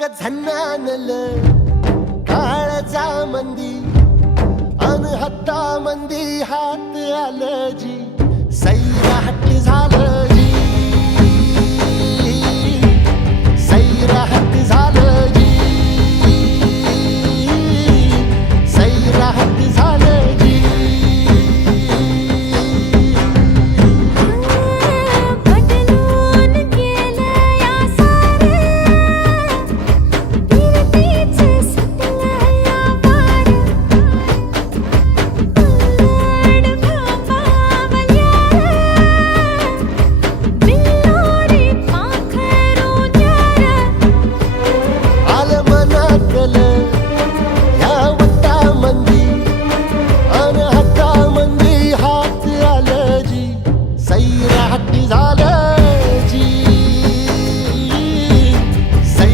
ग झन्नानल काळजा मंदी अन हत्ता मंदी हात आलं जी सैरा हट्ट झालं जी सैरा